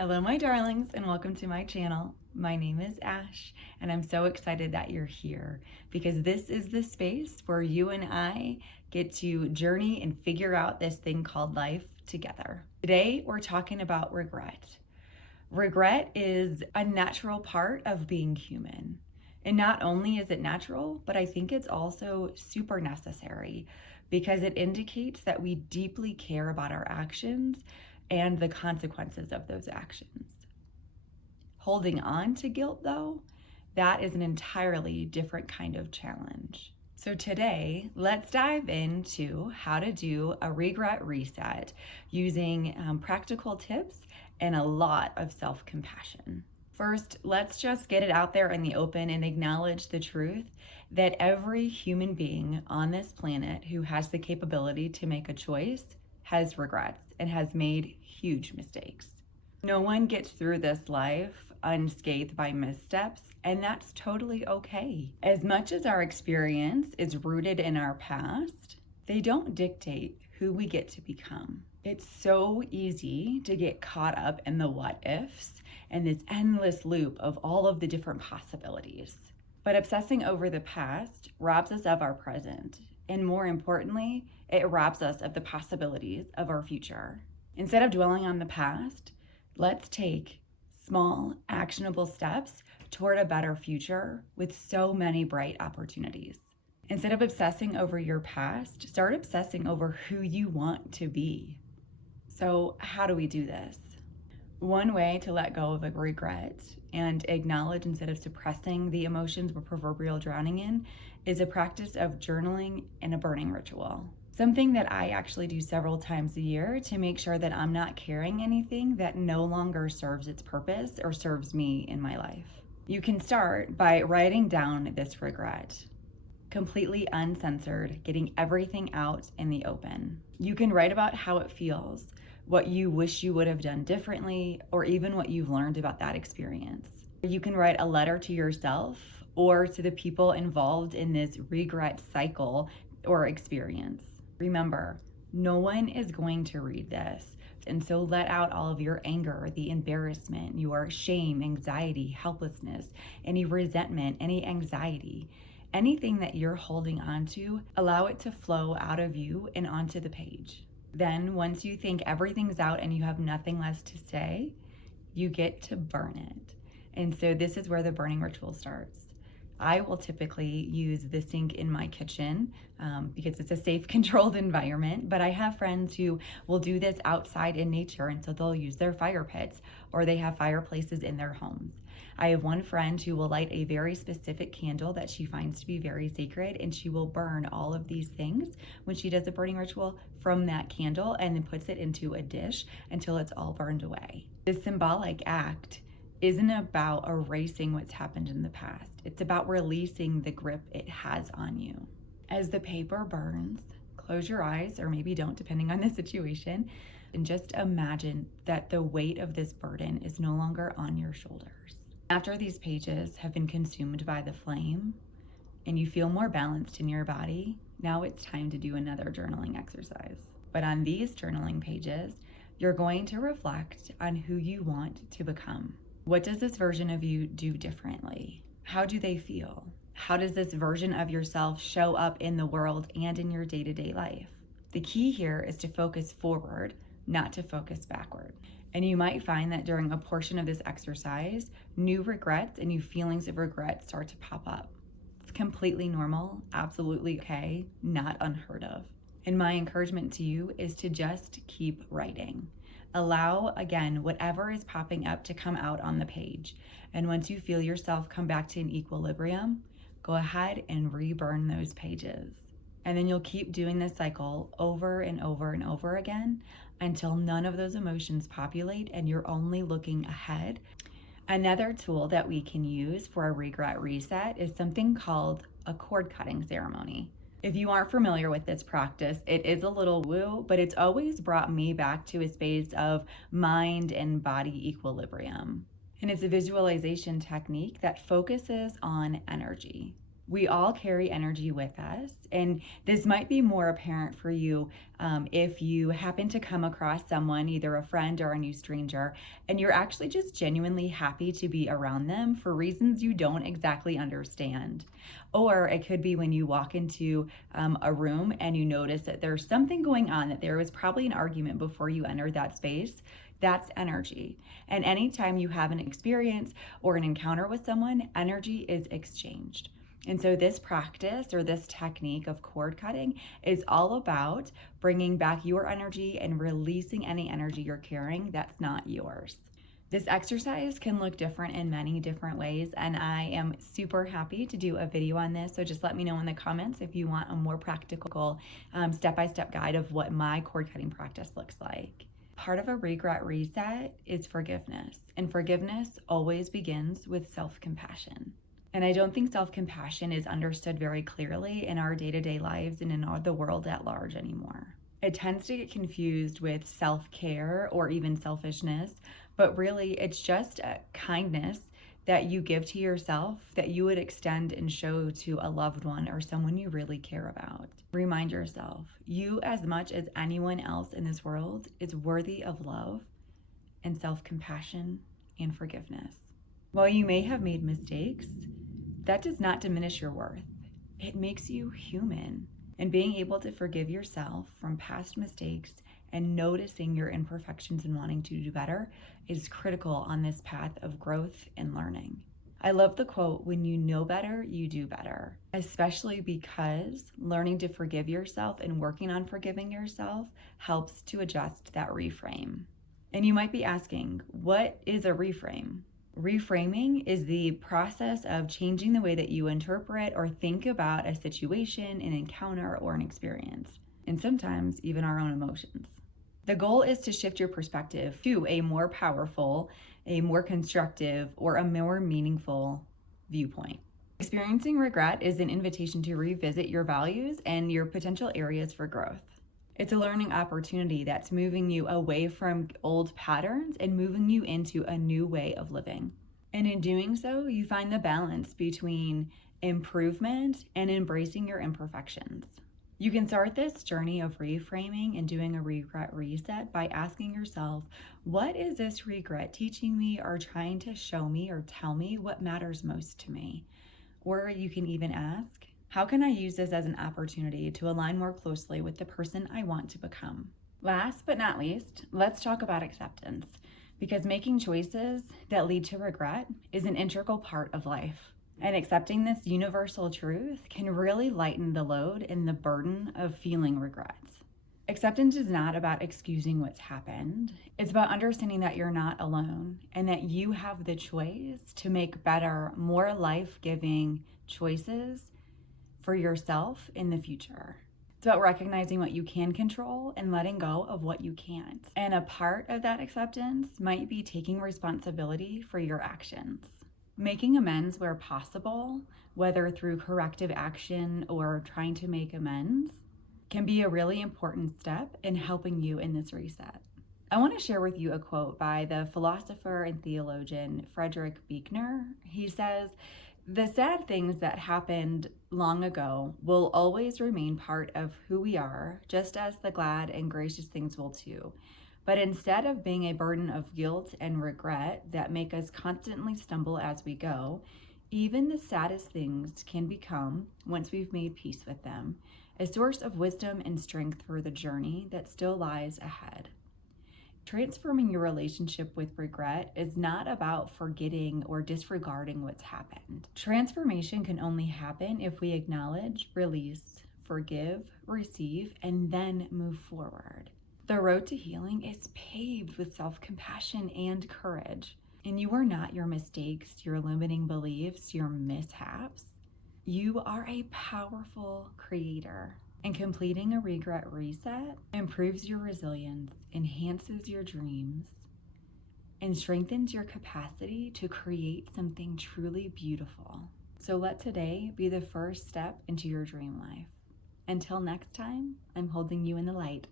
Hello, my darlings, and welcome to my channel. My name is Ash, and I'm so excited that you're here because this is the space where you and I get to journey and figure out this thing called life together. Today, we're talking about regret. Regret is a natural part of being human. And not only is it natural, but I think it's also super necessary because it indicates that we deeply care about our actions and the consequences of those actions. Holding on to guilt, though, that is an entirely different kind of challenge. So today, let's dive into how to do a regret reset using practical tips and a lot of self-compassion. First, let's just get it out there in the open and acknowledge the truth that every human being on this planet who has the capability to make a choice has regrets and has made huge mistakes. No one gets through this life unscathed by missteps, and that's totally okay. As much as our experience is rooted in our past, they don't dictate who we get to become. It's so easy to get caught up in the what ifs and this endless loop of all of the different possibilities. But obsessing over the past robs us of our present, and more importantly, it robs us of the possibilities of our future. Instead of dwelling on the past, let's take small, actionable steps toward a better future with so many bright opportunities. Instead of obsessing over your past, start obsessing over who you want to be. So, how do we do this? One way to let go of a regret and acknowledge instead of suppressing the emotions we're proverbial drowning in is a practice of journaling and a burning ritual. Something that I actually do several times a year to make sure that I'm not carrying anything that no longer serves its purpose or serves me in my life. You can start by writing down this regret, completely uncensored, getting everything out in the open. You can write about how it feels, what you wish you would have done differently, or even what you've learned about that experience. You can write a letter to yourself or to the people involved in this regret cycle or experience. Remember, no one is going to read this. And so let out all of your anger, the embarrassment, your shame, anxiety, helplessness, any resentment, any anxiety, anything that you're holding on to, allow it to flow out of you and onto the page. Then once you think everything's out and you have nothing less to say, you get to burn it. And so this is where the burning ritual starts. I will typically use the sink in my kitchen because it's a safe, controlled environment, but I have friends who will do this outside in nature, and so they'll use their fire pits or they have fireplaces in their homes. I have one friend who will light a very specific candle that she finds to be very sacred, and she will burn all of these things when she does a burning ritual from that candle and then puts it into a dish until it's all burned away. This symbolic act isn't about erasing what's happened in the past. It's about releasing the grip it has on you. As the paper burns, close your eyes, or maybe don't, depending on the situation, and just imagine that the weight of this burden is no longer on your shoulders. After these pages have been consumed by the flame and you feel more balanced in your body, now it's time to do another journaling exercise. But on these journaling pages, you're going to reflect on who you want to become. What does this version of you do differently? How do they feel? How does this version of yourself show up in the world and in your day-to-day life? The key here is to focus forward, not to focus backward. And you might find that during a portion of this exercise, new regrets and new feelings of regret start to pop up. It's completely normal, absolutely okay, not unheard of. And my encouragement to you is to just keep writing. Allow, again, whatever is popping up to come out on the page. And once you feel yourself come back to an equilibrium, go ahead and reburn those pages. And then you'll keep doing this cycle over and over and over again until none of those emotions populate and you're only looking ahead. Another tool that we can use for a regret reset is something called a cord cutting ceremony. If you aren't familiar with this practice, it is a little woo, but it's always brought me back to a space of mind and body equilibrium. And it's a visualization technique that focuses on energy. We all carry energy with us, and this might be more apparent for you if you happen to come across someone, either a friend or a new stranger, and you're actually just genuinely happy to be around them for reasons you don't exactly understand. Or it could be when you walk into a room and you notice that there's something going on, that there was probably an argument before you entered that space. That's energy. And anytime you have an experience or an encounter with someone, energy is exchanged. And so this practice or this technique of cord cutting is all about bringing back your energy and releasing any energy you're carrying that's not yours. This exercise can look different in many different ways, and I am super happy to do a video on this. So just let me know in the comments if you want a more practical step-by-step guide of what my cord cutting practice looks like. Part of a regret reset is forgiveness, and forgiveness always begins with self-compassion. And I don't think self-compassion is understood very clearly in our day-to-day lives and in the world at large anymore. It tends to get confused with self-care or even selfishness, but really it's just a kindness that you give to yourself that you would extend and show to a loved one or someone you really care about. Remind yourself, you as much as anyone else in this world is worthy of love and self-compassion and forgiveness. While you may have made mistakes, that does not diminish your worth. It makes you human. And being able to forgive yourself from past mistakes and noticing your imperfections and wanting to do better is critical on this path of growth and learning. I love the quote, "When you know better, you do better," especially because learning to forgive yourself and working on forgiving yourself helps to adjust that reframe. And you might be asking, what is a reframe? Reframing is the process of changing the way that you interpret or think about a situation, an encounter, or an experience, and sometimes even our own emotions. The goal is to shift your perspective to a more powerful, a more constructive, or a more meaningful viewpoint. Experiencing regret is an invitation to revisit your values and your potential areas for growth. It's a learning opportunity that's moving you away from old patterns and moving you into a new way of living. And in doing so, you find the balance between improvement and embracing your imperfections. You can start this journey of reframing and doing a regret reset by asking yourself, what is this regret teaching me or trying to show me or tell me what matters most to me? Or you can even ask, how can I use this as an opportunity to align more closely with the person I want to become? Last but not least, let's talk about acceptance, because making choices that lead to regret is an integral part of life. And accepting this universal truth can really lighten the load and the burden of feeling regrets. Acceptance is not about excusing what's happened. It's about understanding that you're not alone and that you have the choice to make better, more life-giving choices for yourself in the future. It's about recognizing what you can control and letting go of what you can't. And a part of that acceptance might be taking responsibility for your actions. Making amends where possible, whether through corrective action or trying to make amends, can be a really important step in helping you in this reset. I want to share with you a quote by the philosopher and theologian Frederick Buechner. He says, "The sad things that happened long ago will always remain part of who we are, just as the glad and gracious things will too. But instead of being a burden of guilt and regret that make us constantly stumble as we go, even the saddest things can become, once we've made peace with them, a source of wisdom and strength for the journey that still lies ahead." Transforming your relationship with regret is not about forgetting or disregarding what's happened. Transformation can only happen if we acknowledge, release, forgive, receive, and then move forward. The road to healing is paved with self-compassion and courage. And you are not your mistakes, your limiting beliefs, your mishaps. You are a powerful creator. And completing a regret reset improves your resilience, enhances your dreams, and strengthens your capacity to create something truly beautiful. So let today be the first step into your dream life. Until next time, I'm holding you in the light.